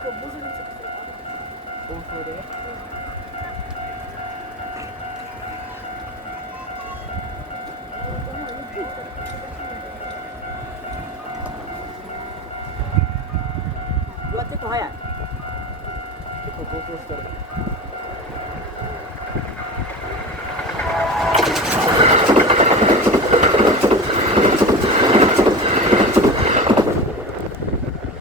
그 무슨 찍었어? 오소래. Buat itu hayat. Itu fokus